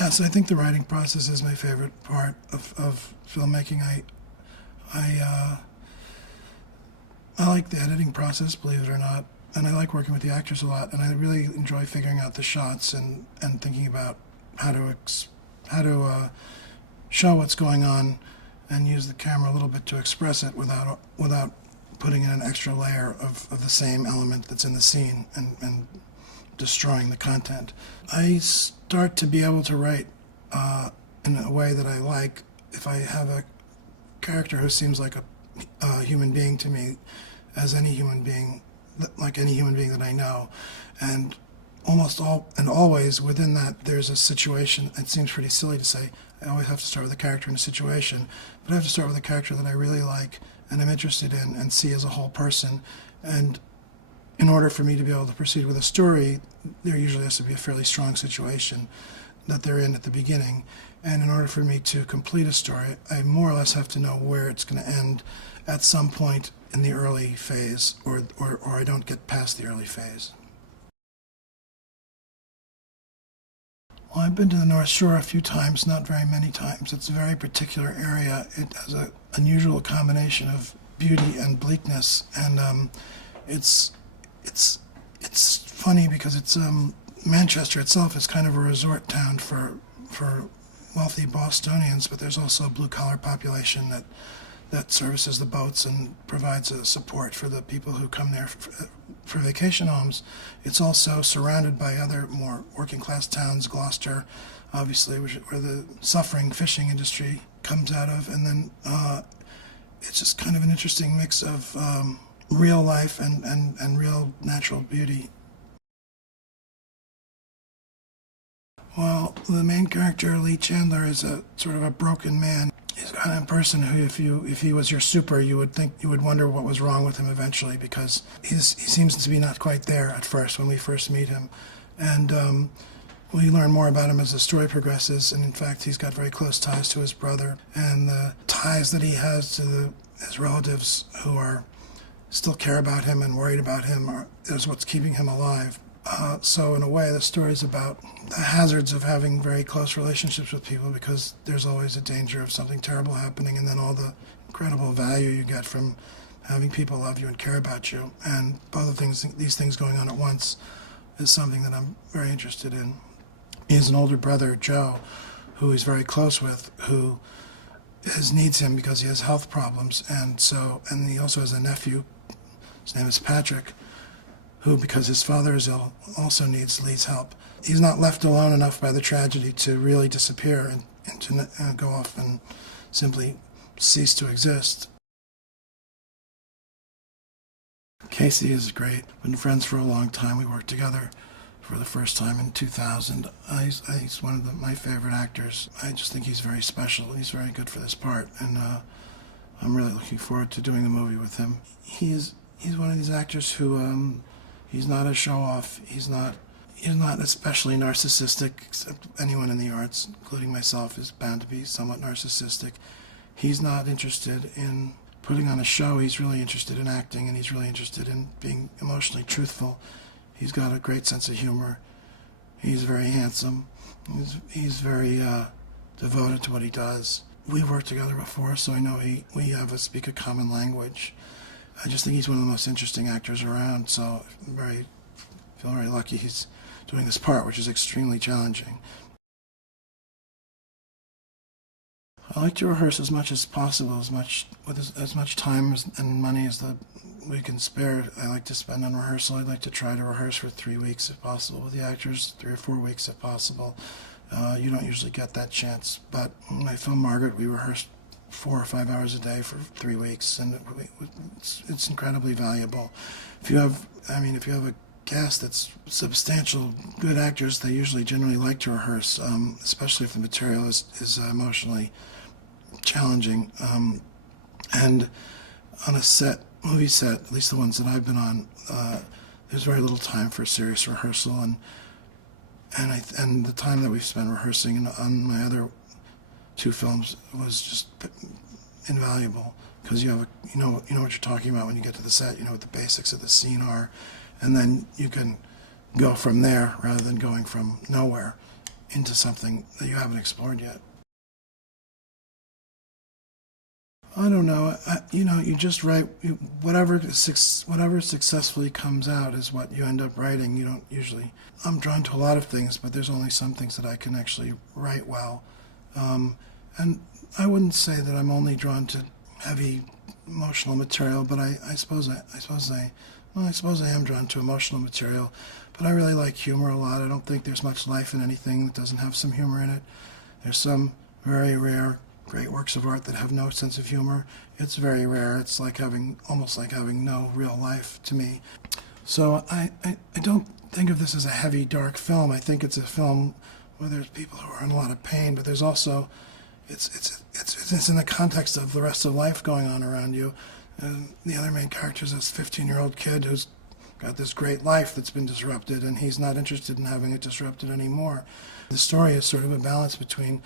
Yes, I think the writing process is my favorite part of filmmaking. I like the editing process, believe it or not, and I like working with the actors a lot, and I really enjoy figuring out the shots and thinking about how to show what's going on and use the camera a little bit to express it without putting in an extra layer of the same element that's in the scene and destroying the content. I start to be able to write in a way that I like if I have a character who seems like a human being to me, as any human being, like any human being that I know. And always within that there's a situation. It seems pretty silly to say I always have to start with a character in a situation, but I have to start with a character that I really like and I'm interested in and see as a whole person. And in order for me to be able to proceed with a story, there usually has to be a fairly strong situation that they're in at the beginning. And in order for me to complete a story, I more or less have to know where it's going to end at some point in the early phase, or I don't get past the early phase. Well, I've been to the North Shore a few times, not very many times. It's a very particular area. It has an unusual combination of beauty and bleakness, and it's funny because it's Manchester itself is kind of a resort town for wealthy Bostonians, but there's also a blue-collar population that services the boats and provides a support for the people who come there for vacation homes. It's also surrounded by other more working-class towns, Gloucester, obviously, where the suffering fishing industry comes out of, and then it's just kind of an interesting mix of real life and real natural beauty. Well, the main character, Lee Chandler, is a sort of a broken man. He's the kind of person who, if he was your super, you would wonder what was wrong with him eventually, because he seems to be not quite there at first when we first meet him, and we learn more about him as the story progresses. And in fact, he's got very close ties to his brother, and the ties that he has to his relatives who are still care about him and worried about him is what's keeping him alive. So in a way, the story is about the hazards of having very close relationships with people, because there's always a danger of something terrible happening, and then all the incredible value you get from having people love you and care about you. And both of these things going on at once is something that I'm very interested in. He has an older brother, Joe, who he's very close with, who needs him because he has health problems, and he also has a nephew. His name is Patrick, who, because his father is ill, also needs Lee's help. He's not left alone enough by the tragedy to really disappear and to go off and simply cease to exist. Casey is great. Been friends for a long time. We worked together for the first time in 2000. He's one of my favorite actors. I just think he's very special. He's very good for this part, and I'm really looking forward to doing the movie with him. He's one of these actors who he's not a show-off. He's not especially narcissistic, except anyone in the arts, including myself, is bound to be somewhat narcissistic. He's not interested in putting on a show. He's really interested in acting, and he's really interested in being emotionally truthful. He's got a great sense of humor. He's very handsome. He's very devoted to what he does. We've worked together before, so I know we speak a common language. I just think he's one of the most interesting actors around, so I feel very lucky he's doing this part, which is extremely challenging. I like to rehearse as much as possible, with as much time and money as we can spare. I like to spend on rehearsal. I'd like to try to rehearse for 3 weeks if possible with the actors, 3 or 4 weeks if possible. You don't usually get that chance, but when I filmed Margaret, we rehearsed 4 or 5 hours a day for 3 weeks, and it's incredibly valuable. If you have a cast that's substantial, good actors, they generally like to rehearse, especially if the material is emotionally challenging. And on a movie set, at least the ones that I've been on, there's very little time for serious rehearsal, and the time that we've spent rehearsing on my other 2 films was just invaluable, because you know what you're talking about when you get to the set. You know what the basics of the scene are, and then you can go from there rather than going from nowhere. into something that you haven't explored yet. I don't know. You just write whatever successfully comes out is what you end up writing. You don't usually. I'm drawn to a lot of things, but there's only some things that I can actually write well. And I wouldn't say that I'm only drawn to heavy emotional material, but I suppose I am drawn to emotional material. But I really like humor a lot. I don't think there's much life in anything that doesn't have some humor in it. There's some very rare, great works of art that have no sense of humor. It's very rare. It's almost like having no real life to me. So I don't think of this as a heavy, dark film. I think it's a film where there's people who are in a lot of pain, but there's also it's in the context of the rest of life going on around you. And the other main character is this 15-year-old kid who's got this great life that's been disrupted, and he's not interested in having it disrupted anymore. The story is sort of a balance between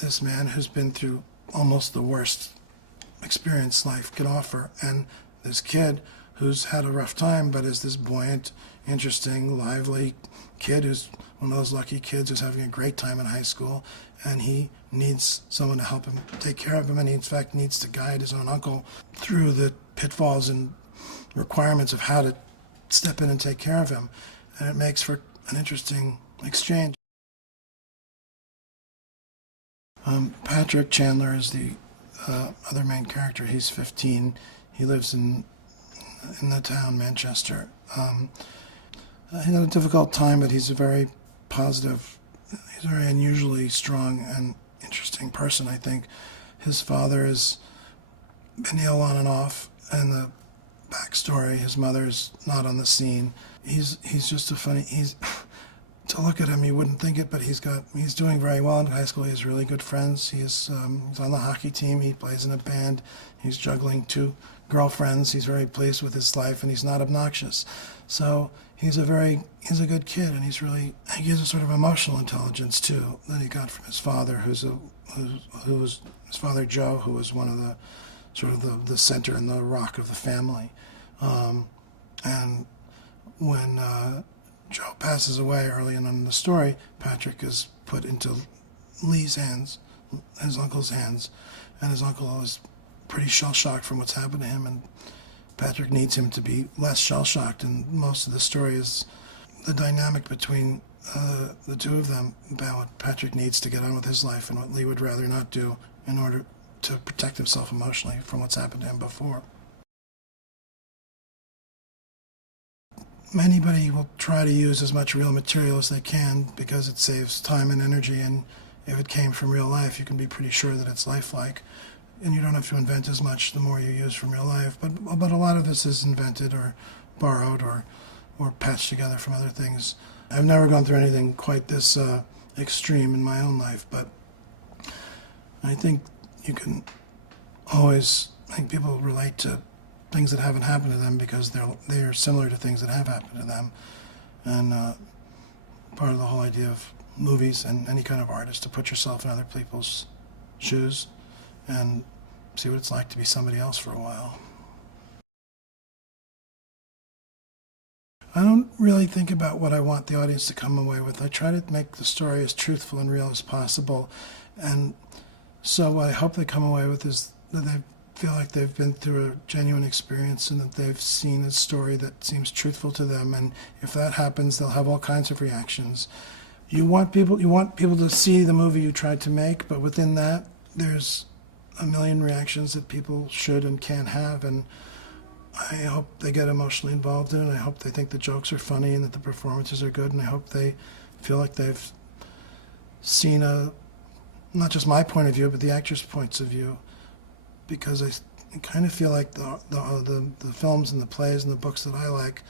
this man who's been through almost the worst experience life could offer, and this kid who's had a rough time, but is this buoyant, interesting, lively kid who's one of those lucky kids who's having a great time in high school, and he needs someone to help him take care of him, and he in fact needs to guide his own uncle through the pitfalls and requirements of how to step in and take care of him. And it makes for an interesting exchange. Patrick Chandler is the other main character. He's 15. He lives in the town Manchester. He had a difficult time, but he's a very positive, he's a very unusually strong and interesting person, I think. His father has been ill on and off, and the backstory, his mother's not on the scene. He's just to look at him, you wouldn't think it, but he's doing very well in high school. He has really good friends. He's on the hockey team. He plays in a band. He's juggling 2 girlfriends. He's very pleased with his life, and he's not obnoxious. So he's a good kid, and he has a sort of emotional intelligence too that he got from his father, who was his father Joe, who was one of the sort of the center and the rock of the family. And when Joe passes away early on in the story, Patrick is put into Lee's hands, his uncle's hands, and his uncle is pretty shell-shocked from what's happened to him, and Patrick needs him to be less shell-shocked, and most of the story is the dynamic between the two of them about what Patrick needs to get on with his life and what Lee would rather not do in order to protect himself emotionally from what's happened to him before. Anybody will try to use as much real material as they can because it saves time and energy, and if it came from real life, you can be pretty sure that it's lifelike, and you don't have to invent as much the more you use from real life. But a lot of this is invented or borrowed or patched together from other things. I've never gone through anything quite this extreme in my own life, but I think you can always, I think people relate to things that haven't happened to them because they're similar to things that have happened to them. And part of the whole idea of movies and any kind of art is to put yourself in other people's shoes and see what it's like to be somebody else for a while. I don't really think about what I want the audience to come away with. I try to make the story as truthful and real as possible. And so what I hope they come away with is that they feel like they've been through a genuine experience and that they've seen a story that seems truthful to them. And if that happens, they'll have all kinds of reactions. You want people to see the movie you tried to make, but within that, there's a million reactions that people should and can have. And I hope they get emotionally involved in it. I hope they think the jokes are funny and that the performances are good. And I hope they feel like they've seen not just my point of view, but the actors' points of view. Because I kind of feel like the films and the plays and the books that I like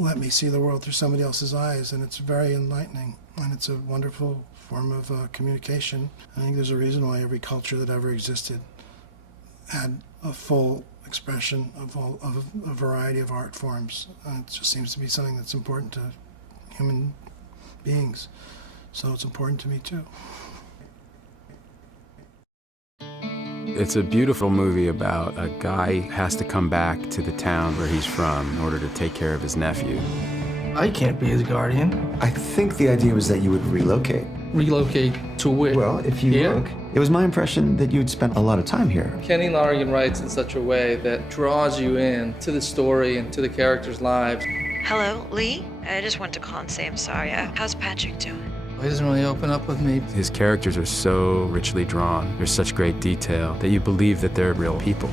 let me see the world through somebody else's eyes, and it's very enlightening, and it's a wonderful form of communication. I think there's a reason why every culture that ever existed had a full expression of a variety of art forms. And it just seems to be something that's important to human beings, so it's important to me too. It's a beautiful movie about a guy who has to come back to the town where he's from in order to take care of his nephew. I can't be his guardian. I think the idea was that you would relocate. Relocate to where? Well, if you Here? look, it was my impression that you'd spent a lot of time here. Kenny Lonergan writes in such a way that draws you in to the story and to the characters' lives. Hello, Lee? I just wanted to call and say I'm sorry. How's Patrick doing? He doesn't really open up with me. His characters are so richly drawn. There's such great detail that you believe that they're real people.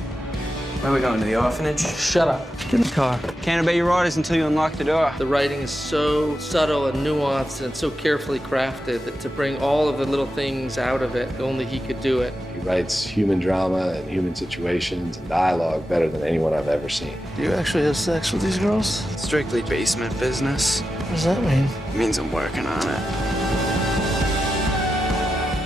Where are we going, to the orphanage? Shut up. Get in the car. Can't obey your orders until you unlock the door. The writing is so subtle and nuanced and so carefully crafted that to bring all of the little things out of it, only he could do it. He writes human drama and human situations and dialogue better than anyone I've ever seen. Do you actually have sex with these girls? Strictly basement business. What does that mean? It means I'm working on it.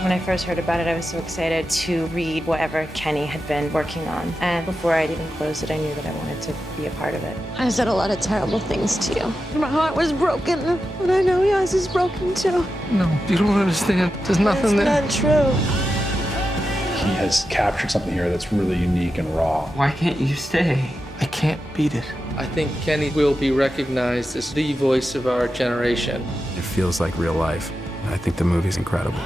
When I first heard about it, I was so excited to read whatever Kenny had been working on. And before I'd even closed it, I knew that I wanted to be a part of it. I said a lot of terrible things to you. My heart was broken, and I know yours is broken too. No, you don't understand. There's nothing there. That's not true. He has captured something here that's really unique and raw. Why can't you stay? I can't beat it. I think Kenny will be recognized as the voice of our generation. It feels like real life. I think the movie's incredible.